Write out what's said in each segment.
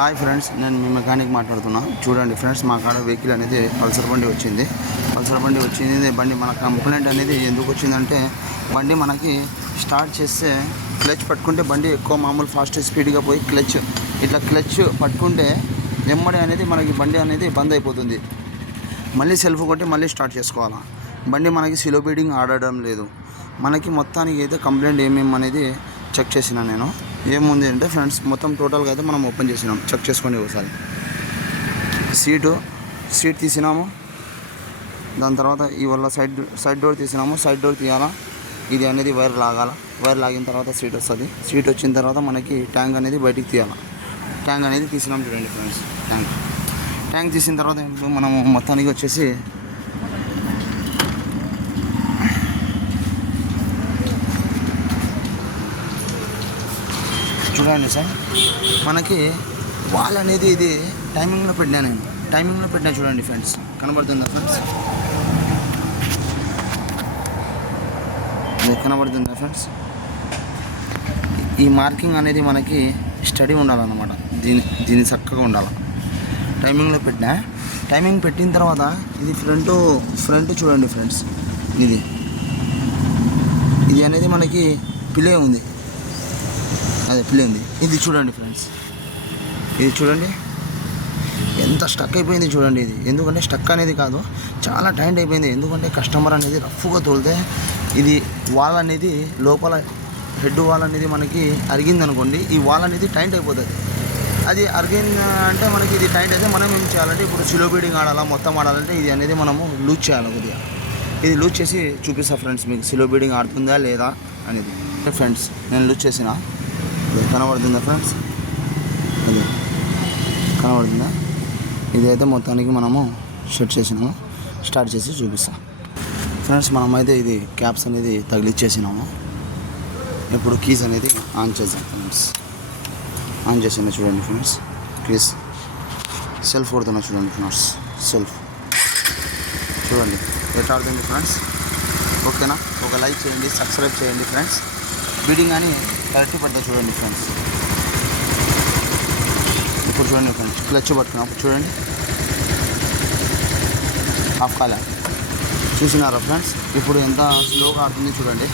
Hi friends, నేను మీ mechanic మాట్లాడుతున్నా. చూడండి ఫ్రెండ్స్, మా కాడ వెహికల్ అనేది పల్సర్ బండి వచ్చింది. బండి మన కంప్లైంట్ అనేది ఎందుకు వచ్చిందంటే, బండి మనకి స్టార్ట్ చేస్తే క్లచ్ పట్టుకుంటే బండి ఎక్కువ మామూలు ఫాస్ట్ స్పీడ్గా పోయి క్లచ్ పట్టుకుంటే నెమ్మడి అనేది మనకి బండి అనేది బంద్ అయిపోతుంది. మళ్ళీ సెల్ఫ్ కొట్టి మళ్ళీ స్టార్ట్ చేసుకోవాలా. బండి మనకి స్లో బీడింగ్ ఆడడం లేదు. మనకి మొత్తానికి అయితే కంప్లైంట్ ఏమేమి అనేది చెక్ చేసినా నేను. ఏముంది అంటే ఫ్రెండ్స్, మొత్తం టోటల్గా అయితే మనం ఓపెన్ చేసినాం. చెక్ చేసుకోండి ఒకసారి. సీట్ తీసినాము. దాని తర్వాత ఈ వల్ల సైడ్ డోర్ తీసినాము. సైడ్ డోర్ తీయాలా. ఇది అనేది వైర్ లాగాల. వైర్ లాగిన తర్వాత సీట్ వస్తుంది. సీట్ వచ్చిన తర్వాత మనకి ట్యాంక్ అనేది బయటికి తీయాలి. ట్యాంక్ అనేది తీసినాం. చూడండి ఫ్రెండ్స్, ట్యాంక్ తీసిన తర్వాత మనం మొత్తానికి వచ్చేసి చూడండి సార్, మనకి వాల్ అనేది ఇది టైమింగ్లో పెట్టినా చూడండి ఫ్రెండ్స్. కనబడుతుందా ఫ్రెండ్స్? కనబడుతుందా ఫ్రెండ్స్? ఈ మార్కింగ్ అనేది మనకి స్టడీ ఉండాలన్నమాట. దీని చక్కగా ఉండాలి. టైమింగ్లో టైమింగ్ పెట్టిన తర్వాత ఇది ఫ్రంట్ చూడండి ఫ్రెండ్స్. ఇది అనేది మనకి పిలే ఉంది. ఇది చూడండి ఫ్రెండ్స్, ఇది చూడండి ఎంత స్టక్ అయిపోయింది చూడండి. ఇది ఎందుకంటే స్టక్ అనేది కాదు, చాలా టైట్ అయిపోయింది. ఎందుకంటే కస్టమర్ అనేది రఫ్గా తోలితే ఇది వాల్ అనేది లోపల హెడ్ వాల్ అనేది మనకి అరిగింది అనుకోండి, ఈ వాల్ అనేది టైట్ అయిపోతుంది. అది అరిగింది అంటే మనకి ఇది టైట్ అయితే మనం ఏం చేయాలంటే, ఇప్పుడు స్లో బీడింగ్ ఆడాలా, మొత్తం ఆడాలంటే ఇది అనేది మనము లూజ్ చేయాలి కొద్దిగా. ఇది లూజ్ చేసి చూపిస్తా ఫ్రెండ్స్ మీకు, స్లో బీడింగ్ ఆడుతుందా లేదా అనేది. ఫ్రెండ్స్, నేను లూజ్ చేసిన. కనబడుతుందా ఫ్రెండ్స్? అది కనబడుతుందా? ఇదైతే మొత్తానికి మనము స్టార్ట్ చేసి చూపిస్తాం ఫ్రెండ్స్. మనమైతే ఇది క్యాప్స్ అనేది తగిలిచ్చేసినాము. ఇప్పుడు కీస్ అనేది ఆన్ చేద్దాం ఫ్రెండ్స్. ఆన్ చేసిన చూడండి ఫ్రెండ్స్, కీస్ సెల్ఫ్ కొడుతున్నా చూడండి ఫ్రెండ్స్. సెల్ఫ్ చూడండి ఎట్లా ఆడుతుంది ఫ్రెండ్స్. ఓకేనా? ఒక లైక్ చేయండి, సబ్స్క్రైబ్ చేయండి ఫ్రెండ్స్. బీడింగ్ అని కరెక్ట్ పడుతుంది చూడండి ఫ్రెండ్స్. ఇప్పుడు చూడండి ఫ్రెండ్స్, క్లచ్ పట్టుకున్నాం. అప్పుడు చూడండి హాఫ్ కాలే. చూసినారా ఫ్రెండ్స్? ఇప్పుడు ఎంత స్లోగా ఆడుతుంది చూడండి.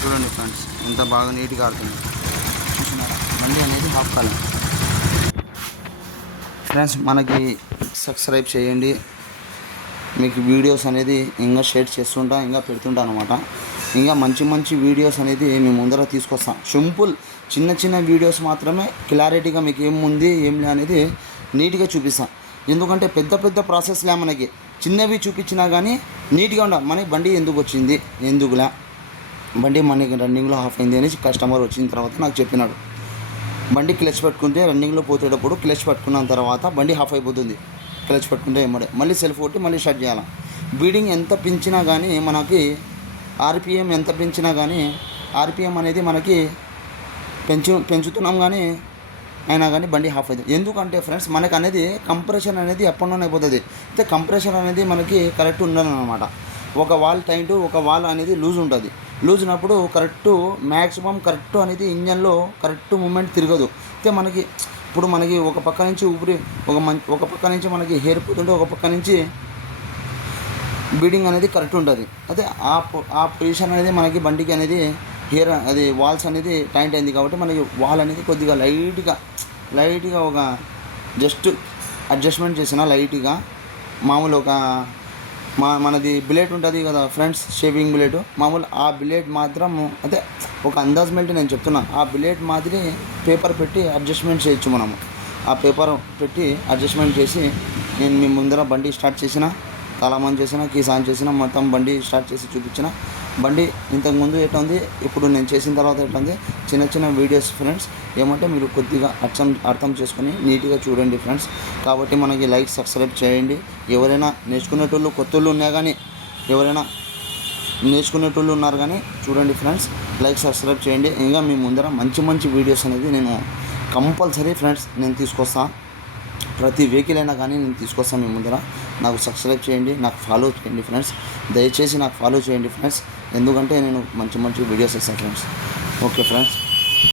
చూడండి ఫ్రెండ్స్, ఎంత బాగా నీట్గా ఆడుతుంది. చూసినారా? బండి అనేది హాఫ్ కాలే. ఫ్రెండ్స్, మనకి సబ్స్క్రైబ్ చేయండి. మీకు వీడియోస్ అనేది ఇంకా షేర్ చేస్తుంటా, ఇంకా పెడుతుంటా అనమాట. ఇంకా మంచి వీడియోస్ అనేది మీ ముందర తీసుకొస్తాం. సింపుల్ చిన్న వీడియోస్ మాత్రమే క్లారిటీగా మీకు ఏముంది ఏం లే అనేది నీట్గా చూపిస్తాం. ఎందుకంటే పెద్ద ప్రాసెస్లే మనకి చిన్నవి చూపించినా కానీ నీట్గా ఉండాలి. మనకి బండి ఎందుకు వచ్చింది, ఎందుకులే బండి మనకి రన్నింగ్లో హాఫ్ అయింది అని కస్టమర్ వచ్చిన తర్వాత నాకు చెప్పినాడు. బండి క్లచ్ పట్టుకుంటే రన్నింగ్లో పోతేటప్పుడు క్లచ్ పట్టుకున్న తర్వాత బండి హాఫ్ అయిపోతుంది. క్లచ్ పట్టుకుంటే మళ్ళీ సెల్ఫ్ కొట్టి మళ్ళీ స్టార్ట్ చేయాలి. బీడింగ్ ఎంత పెంచినా కానీ మనకి ఆర్పిఎం ఎంత పెంచినా కానీ ఆర్పిఎం అనేది మనకి పెంచుతున్నాం కానీ అయినా కానీ బండి హాఫ్ అవుతుంది. ఎందుకంటే ఫ్రెండ్స్, మనకు అనేది కంప్రెషన్ అనేది ఎప్పటిలోనే అయిపోతుంది. అయితే కంప్రెషన్ అనేది మనకి కరెక్ట్ ఉండదన్నమాట. ఒక వాల్ టైట్, ఒక వాల్ అనేది లూజ్ ఉంటుంది. లూజ్ ఉన్నప్పుడు మ్యాక్సిమం కరెక్ట్ అనేది ఇంజన్లో కరెక్ట్ మూమెంట్ తిరగదు. అయితే మనకి ఇప్పుడు మనకి ఒక పక్క నుంచి ఊపిరి ఒక పక్క నుంచి మనకి హెయిర్ పోతుంటే ఒక పక్క నుంచి బీడింగ్ అనేది కరెక్ట్ ఉంటుంది. అయితే ఆ పొజిషన్ అనేది మనకి బండికి అనేది హెయిర్ అది వాల్స్ అనేది టైట్ అయింది కాబట్టి మనకి వాల్ అనేది కొద్దిగా లైట్గా ఒక జస్ట్ అడ్జస్ట్మెంట్ చేసిన లైట్గా మామూలు ఒక మనది బిలేట్ ఉంటుంది కదా ఫ్రెండ్స్, షేవింగ్ బిలేట్ మామూలు. ఆ బిలేట్ మాత్రం అదే ఒక అందాజ్ మెల్ట్ నేను చెప్తున్నా. ఆ బిలేట్ మాదిరి పేపర్ పెట్టి అడ్జస్ట్మెంట్ చేయొచ్చు మనము. ఆ పేపర్ పెట్టి అడ్జస్ట్మెంట్ చేసి నేను మీ ముందర బండి స్టార్ట్ చేసిన, తాళం చేసిన, కీస్ ఆన్ చేసిన, మొత్తం బండి స్టార్ట్ చేసి చూపించిన. బండి ఇంతకుముందు ఎట్లా ఉంది, ఇప్పుడు నేను చేసిన తర్వాత ఎట్లా ఉంది, చిన్న వీడియోస్ ఫ్రెండ్స్. ఏమంటే మీరు కొద్దిగా అర్థం చేసుకొని నీట్గా చూడండి ఫ్రెండ్స్. కాబట్టి మనకి లైక్ సబ్స్క్రైబ్ చేయండి. ఎవరైనా నేర్చుకునేటోళ్ళు కొత్తోళ్ళు ఉన్నా కానీ ఎవరైనా నేర్చుకునేటోళ్ళు ఉన్నారు కానీ చూడండి ఫ్రెండ్స్, లైక్ సబ్స్క్రైబ్ చేయండి. ఇంకా మీ ముందర మంచి వీడియోస్ అనేది నేను కంపల్సరీ ఫ్రెండ్స్ నేను తీసుకొస్తాను. ప్రతి వెహికల్ అయినా కానీ నేను తీసుకొస్తాను మీ ముందర. నాకు సబ్స్క్రైబ్ చేయండి, నాకు ఫాలో చేయండి ఫ్రెండ్స్. దయచేసి నాకు ఫాలో చేయండి ఫ్రెండ్స్. ఎందుకంటే నేను మంచి వీడియోస్ ఇస్తాను ఫ్రెండ్స్. Okay friends.